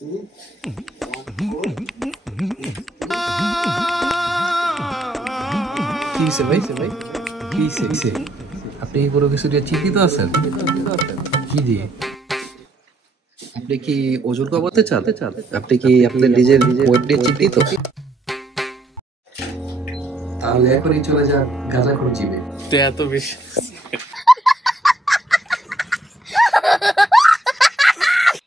কিসে ভাই কিসে আপনি কোনো কিছু দিয়ে চিন্তিত আছেন? কি দিয়ে? আপনি কি ওজন কমাতে চান? আপনি কি আপনার নিজের ওয়েট নিয়ে চিন্তিত? তাহলে এখনই চলে যান গাঁজাখোর জিমে। এত বেশি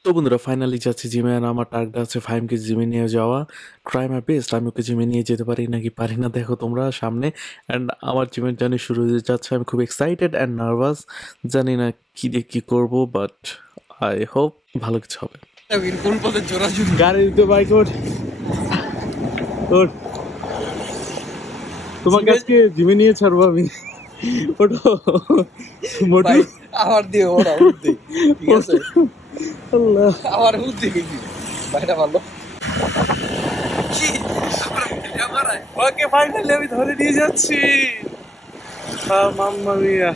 তো বন্ধুরা ফাইনালি যাচ্ছি জিমে। আর আমার টার্গেট আছে 5 কেজি জিমে নিয়ে যাওয়া। ট্রাই মাই বেস্ট আমি ওকে জিমে নিয়ে যেতে পারি নাকি পারি না দেখো তোমরা সামনে। অ্যান্ড আমার জিমের জার্নি শুরু হয়ে যাচ্ছে। আমি খুব এক্সাইটেড অ্যান্ড নার্ভাস, জানি না কী দিয়ে কী করবো, বাট আই হোপ ভালো কিছু হবে। কোন পথে জোরাজুরি গাড়ি দিতে বাইক ওঠ তোমাকে আজকে জিমে নিয়ে ছাড়বো আমি। ওঠো মোটু আমার দিয়ে ওরা উঠতে ঠিক আছে। আল্লাহ আমার উঠতে গেছি ভাইটা ভালো। ওকে ফাইনালি আমি ধরে নিয়ে যাচ্ছি। মাম্মা মিয়া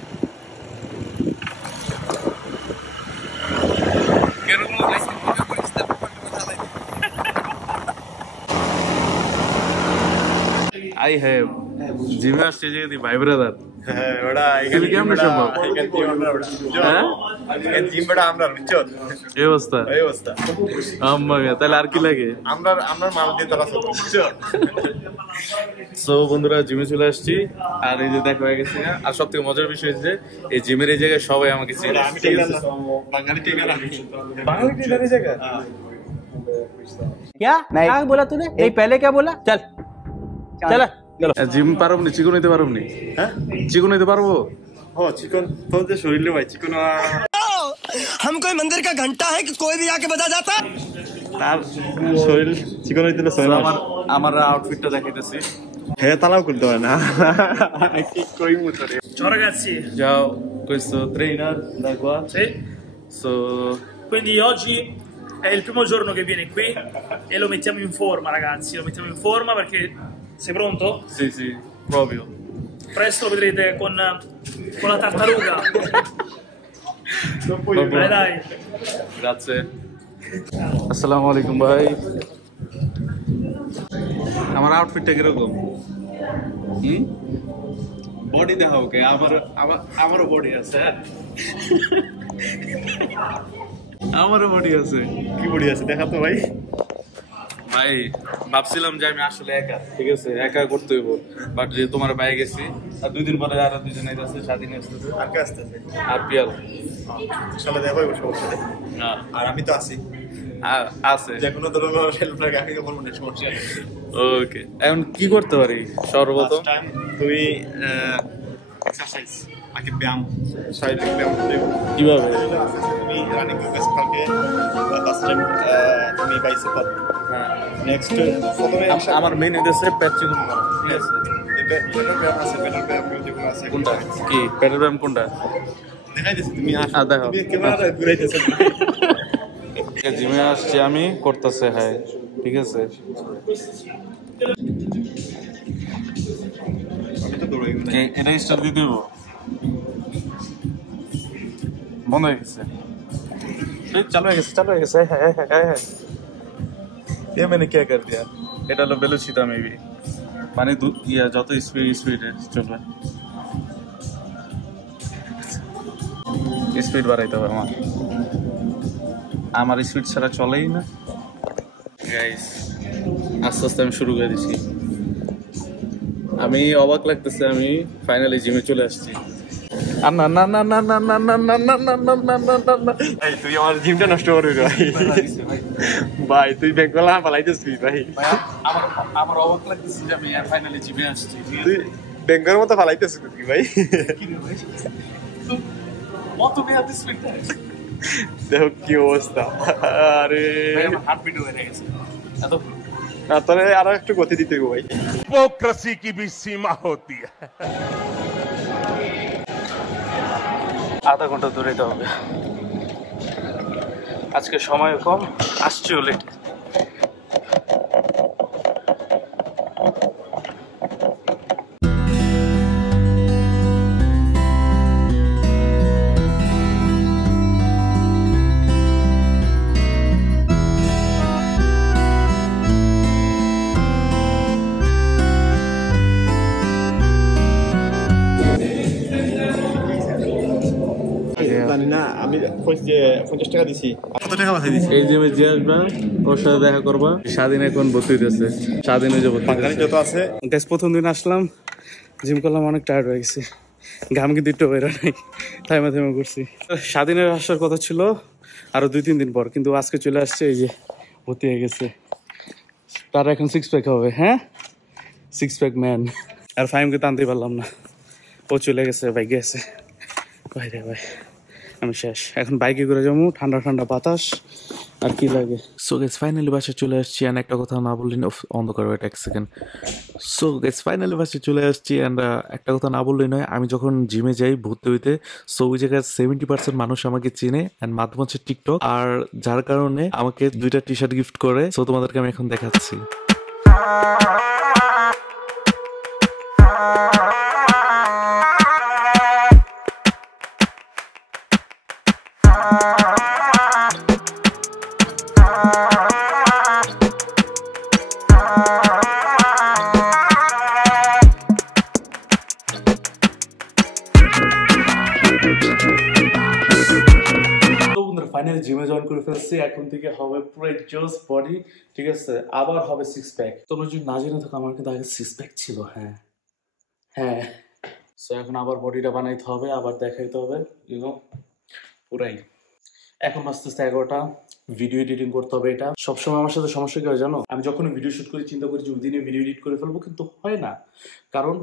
আই হ্যাভ জিমে আসছে যে ভাই ব্রাদার। হ্যাঁ ওটা তুমি কেমন সম্ভব? হ্যাঁ জিম বেটা আমরা বুঝছো এই অবস্থা এই অবস্থা আম্মা মিয়া, তাহলে আর কি লাগে? আমরা মাল দিয়ে তারা সব বুঝছো। সো বন্ধুরা জিমে চলে আসছি আর এই যে দেখা হয়ে গেছে। আর সব থেকে মজার বিষয় হচ্ছে এই জিমের এই জায়গায় সবাই আমাকে চেনে। আমি ঠিক আছে বাঙালি টেকার আমি বাঙালি টেলারের জায়গা। क्या क्या बोला तूने नहीं पहले क्या बोला चल चल জিম পারব নি? চিকন হইতে পারব নি? হ্যাঁ চিকন হইতে পারবো? ও চিকন তো যে শরীরে ভাই চিকন हम कोई मंदिर का घंटा है कि कोई भी आके बजा जाता তার শরীর চিকন হইতে না ছয় মাস আমার আউটফিটটা দেখাইতেছি। হ্যাঁ তালাও করতে হয় না কি কই মুতরে Ciao ragazzi, Ciao, questo trainer da qua. sì. So, Quindi oggi è il primo giorno che viene qui e lo mettiamo in forma ragazzi, lo mettiamo in forma perché sei pronto? sì, proprio. Presto lo vedrete con la tartaruga. Dai dai. Grazie. আসসালামু আলাইকুম ভাই। আমার আউটফিটটা কিরকম? Body দেখাও কে? আমারও body আছে। আমারও body আছে। কি বডি আছে দেখা তো ভাই ভাই ভাবছিলাম যে আমি আসলে একা, ঠিক আছে একা করতে হইব, বাট যে তোমার বাইরে গেছি আর 2 দিন পরে আরো 2 জন আছে, স্বাধীন আসতেছে আর কে আসতেছে আর পিয়াল চলে দেখো সমস্যা নেই না আর আমি তো আছি আছে যে কোনো ধরনের হেল্প লাগে আমি বলবো না সমস্যা নেই। ওকে এখন কি করতে পারি সর্বপ্রথম? টাইম তুই এক্সারসাইজ আগে ব্যায়াম শারীরিক ব্যায়াম দেবো কিভাবে? তুমি রানিং করবে কালকে লাস্ট টাইম তুমি বাইসেপ পাবে। হ্যাঁ নেক্সট প্রথমে আমার মেইন হইতেছে পেট চিকন করা, ঠিক আছে? পেটের ব্যায়াম আছে পেটের ব্যায়াম যেগুলো আছে কোনটা কি পেটের ব্যায়াম কোনটা দেখাই দিচ্ছি তুমি আসো দেখো তুমি ক্যামেরাটা ঘুরাইতেছো জিমে আসছি আমি করতেছে। হ্যাঁ ঠিক আছে আমি তো দৌড়াই এটা স্টার্ট দিয়ে দেবো, বন্ধ হয়ে গেছে, চালু হয়ে গেছে হ্যাঁ ये मैंने क्या कर दिया? এটা হলো বেলুচিতা মেবি, মানে যত স্পিডে চলবে স্পিড বাড়াইতে হবে। আমার স্পিড ছাড়া চলেই না গাইস। আস্তে আস্তে আমি শুরু করে দিছি। আমি অবাক লাগতেছে আমি ফাইনালি জিমে চলে আসছি। না না না না না না না না না না না না না না না এই তুই আমার জিমটা নষ্ট করবি ভাই ভাই তুই ব্যাগগুলা পালাইতেছিস ভাই আমার অবাক লাগতেছে যে আমি ফাইনালি জিমে আসছি। তুই ব্যাগের মতো পালাইতেছিস তুই ভাই মত মেয়াদ স্পিড দেখো কি অবস্থা। আরে হার্ট বিট হয়ে গেছে এত না তোরে আরো একটু গতি দিতে হবে ভাই। हिपोक्रेसी की भी सीमा होती है। আধা ঘন্টা দৌড়াইতে হবে, আজকে সময় কম, আসছিও লেট। 50 টাকা দিছি। কত টাকা পাঠাই দিছি? এই জিমে যে আসবা ওর সাথে দেখা করবা। স্বাধীন এখন ভর্তি হইতেছে, স্বাধীন হয়ে ভর্তি বাঙালি যত আছে গ্যাস। প্রথম দিন আসলাম, জিম করলাম, অনেক টায়ার্ড হয়ে গেছি, ঘাম কিন্তু একটু বেরো নাই, থাইমা থাইমা করছি। স্বাধীনের আসার কথা ছিল আরো 2-3 দিন পর, কিন্তু আজকে চলে আসছে, এই যে ভর্তি হয়ে গেছে। তার এখন 6 প্যাক হবে, হ্যাঁ 6 প্যাক ম্যান। আর ফাইমকে টানতে পারলাম না, ও চলে গেছে, বাইকে গেছে। ভাই রে ভাই, আমি শেষ। এখন বাইকে করে যাবো, ঠান্ডা ঠান্ডা বাতাস, আর কি লাগে। সো গাইস ফাইনালি বাসায় চলে আসছি, এন্ড একটা কথা না বললেন, অন্ধকার ওয়েট এক সেকেন্ড। সো গাইস ফাইনালি বাসায় চলে আসছি, এন্ড একটা কথা না বললেই নয়, আমি যখন জিমে যাই ভর্তি হইতে, সো ওই জায়গায় 70% মানুষ আমাকে চিনে, এন্ড মাধ্যম হচ্ছে টিকটক, আর যার কারণে আমাকে 2টা টি শার্ট গিফট করে। সো তোমাদেরকে আমি এখন দেখাচ্ছি। তো বন্ধুরা ফাইনালি জিমে জয়েন করে ফেলছি, এখন থেকে হবে পুরো জোস বডি, ঠিক আছে? আবার হবে 6 প্যাক। তোমরা যদি না জেনে থাকো, আমার কিন্তু আগে 6 প্যাক ছিল, হ্যাঁ হ্যাঁ। সো এখন আবার বডিটা বানাইতে হবে, আবার দেখাইতে হবে, ইউনো পুরাই। এখন আস্তে আস্তে 11টা, ভিডিও এডিটিং করতে হবে। এটা সবসময় আমার সাথে সমস্যা কি হয় জানো, আমি যখন ভিডিও শুট করি চিন্তা করি যে ওই দিনে ভিডিও এডিট করে ফেলবো, কিন্তু হয় না, কারণ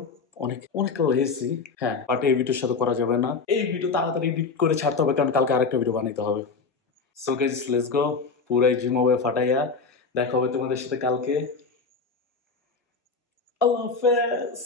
অনেক অনেক লেজি। হ্যাঁ, বাট এই ভিডিওর সাথে করা যাবে না, এই ভিডিও তাড়াতাড়ি এডিট করে ছাড়তে হবে, কারণ কালকে আরেকটা ভিডিও বানাইতে হবে। সো গাইস লেটস গো, পুরাই জিম হবে ফাটাইয়া। দেখা হবে তোমাদের সাথে কালকে। আল্লাহ হাফেজ।